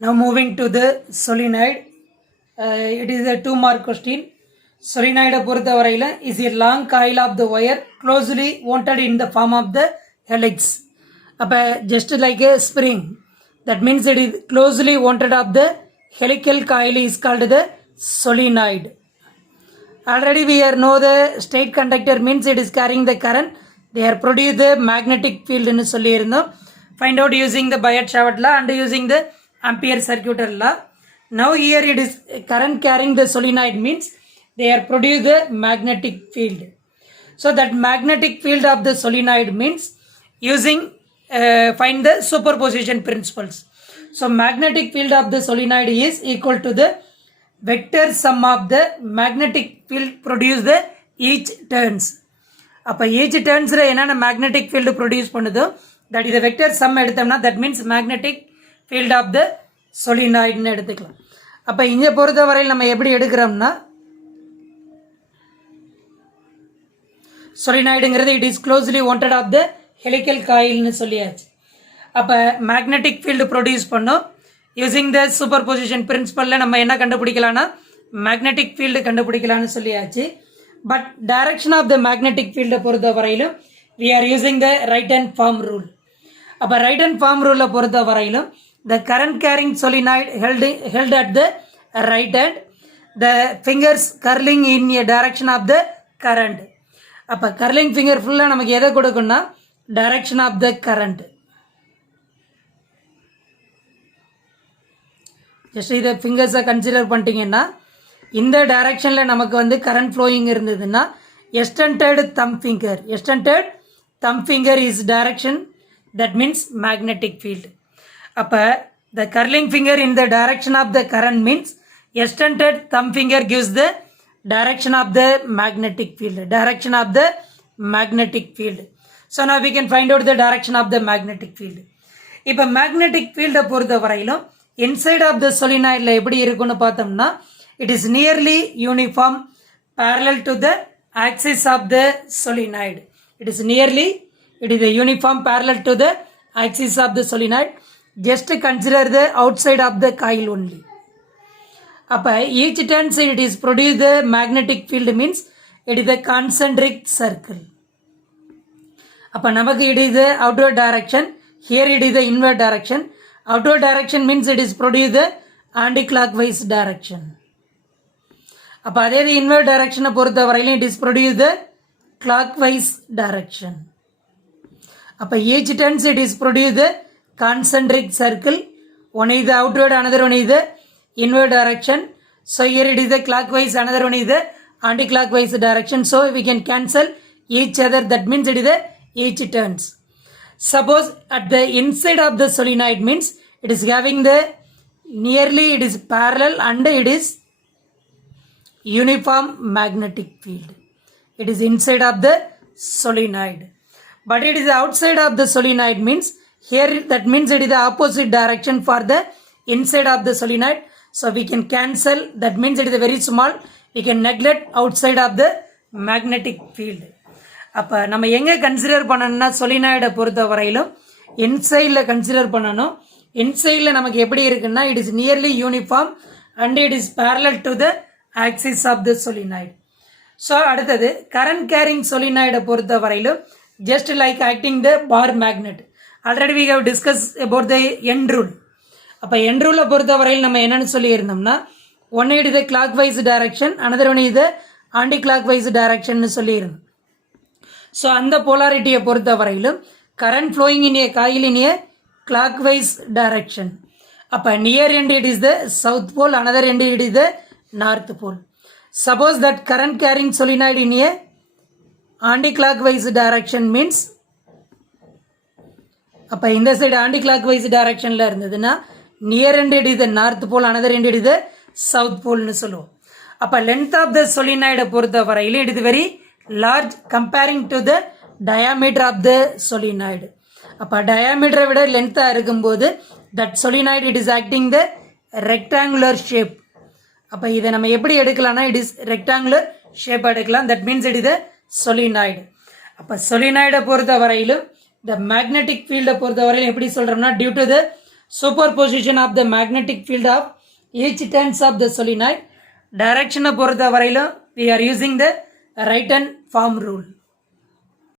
Now moving to the solenoid. It is a 2-mark question. Solenoid பொறுத்தவரையில் is a long coil of the wire closely wound in the form of the helix. அப்போ just like a spring. That means it is closely wound of the helical coil is called the solenoid. Already we know the state conductor means it is carrying the current. They are produce the magnetic field ன்னு சொல்லியிருந்தோம். Find out using the Biot-Savart law and using the Ampere circuit law. Now here it is current carrying the solenoid means they are produce the magnetic field. So that magnetic field of the solenoid means using find the superposition principles. So magnetic field of the solenoid is equal to the vector sum of the magnetic field produce the each turns. அப்போ each turnsல என்னென்ன magnetic field produce பண்ணுதோ that is the vector sum எடுத்தோம்னா that means magnetic field of the solenoid ன்னு எடுத்துக்கலாம். அப்போ இங்கே பொறுத்தவரையில் நம்ம எப்படி எடுக்கிறோம்னா solenoidங்கிறது it is closely wound of the helical coil ன்னு சொல்லியாச்சு. அப்போ magnetic field produce பண்ணோம். யூசிங் த சூப்பர் பொசிஷன் பிரின்சிபலில் நம்ம என்ன கண்டுபிடிக்கலாம்னா மேக்னெட்டிக் ஃபீல்டு கண்டுபிடிக்கலாம்னு சொல்லியாச்சு. But direction of the magnetic ஃபீல்டை பொறுத்த வரையிலும் we are using the right hand palm rule. அப்போ ரைட் ஹேண்ட் ஃபார்ம் ரூலை பொறுத்த வரையிலும் the current carrying solenoid held at the right hand, the fingers curling in a direction of the current. அப்போ curling finger ஃபுல்லாக நமக்கு எதை கொடுக்குன்னா direction of the current. Just இதை ஃபிங்கர்ஸை கன்சிடர் பண்ணிட்டீங்கன்னா இந்த டைரக்ஷனில் நமக்கு வந்து கரண்ட் ஃப்ளோயிங் இருந்ததுன்னா extended thumb finger is direction that means magnetic field. அப்போ the curling finger in the direction of the current means extended thumb finger gives the direction of the magnetic field. So now we can find out the direction of the magnetic field. இப்போ magnetic ஃபீல்டை பொறுத்த வரையிலும் inside of the solenoid எப்படி இருக்குன்னு பார்த்தோம்னா it is nearly uniform parallel to the axis of the solenoid. It is a uniform parallel to the axis of the solenoid. Just consider the outside of the coil only. அப்போ each turns it is produce the magnetic field means it is a concentric circle. அப்போ நமக்கு it is the outward direction, here it is the inward direction. Outward direction means it is produce the anti-clockwise direction. அப்போ அதே inward direction பொறுத்த வரையிலும் it is produce the clockwise direction. அப்போ each turns it is produce the concentric circle. One is the outward, another one is the inward direction. So here it is the clockwise, another one is the anti-clockwise direction. So we can cancel each other. That means it is the each turns. Suppose at the inside of the solenoid means it is having the nearly it is parallel and it is uniform magnetic field. It is inside of the solenoid. But it is outside of the solenoid means here that means it is the opposite direction for the inside of the solenoid. So we can cancel. That means it is very small. We can neglect outside of the magnetic field. அப்போ நம்ம எங்கே consider பண்ணணும்னா solenoid பொறுத்த வரையிலும் இன்சைடில் consider பண்ணணும். இன்சைடில் நமக்கு எப்படி இருக்குன்னா it is nearly uniform and it is parallel to the axis of the solenoid. So அடுத்தது கரண்ட் கேரிங் solenoid பொறுத்த வரையிலும் just like acting the bar magnet. Already we have discuss about the end rule. அப்போ end ரூலை பொறுத்த வரையில் நம்ம என்னென்னு சொல்லியிருந்தோம்னா one it is the clockwise direction, another one இது ஆன்டி கிளாக் வைஸ் டைரக்ஷன் சொல்லியிருந்தோம். ஸோ அந்த போலாரிட்டியை பொறுத்த வரையிலும் current flowing in A coil in a clockwise direction. அப்போ near end it is the south pole, another end it is the north pole. Suppose that current carrying solenoid in a anti clockwise direction means அப்போ இந்த side anti clockwise டைரக்ஷனில் இருந்ததுன்னா near end it is the north pole, another end it is the south போல்னு சொல்லுவோம். அப்போ length of the solenoid பொறுத்த வரையிலும் it is very large comparing to the diameter of the solenoid. அப்போ டயாமீட்டரை விட லென்த்தாக இருக்கும்போது that solenoid it is acting the rectangular shape. அப்போ இதை நம்ம எப்படி எடுக்கலாம்னா it is rectangular shape எடுக்கலாம். that means it is a solenoid. அப்போ solenoid பொறுத்த வரையிலும் the magnetic field பொறுத்த வரையிலும் எப்படி சொல்கிறோம்னா due to the superposition of the magnetic field of each turns of the solenoid டைரக்ஷனை பொறுத்த வரையிலும் we are using the right hand form rule.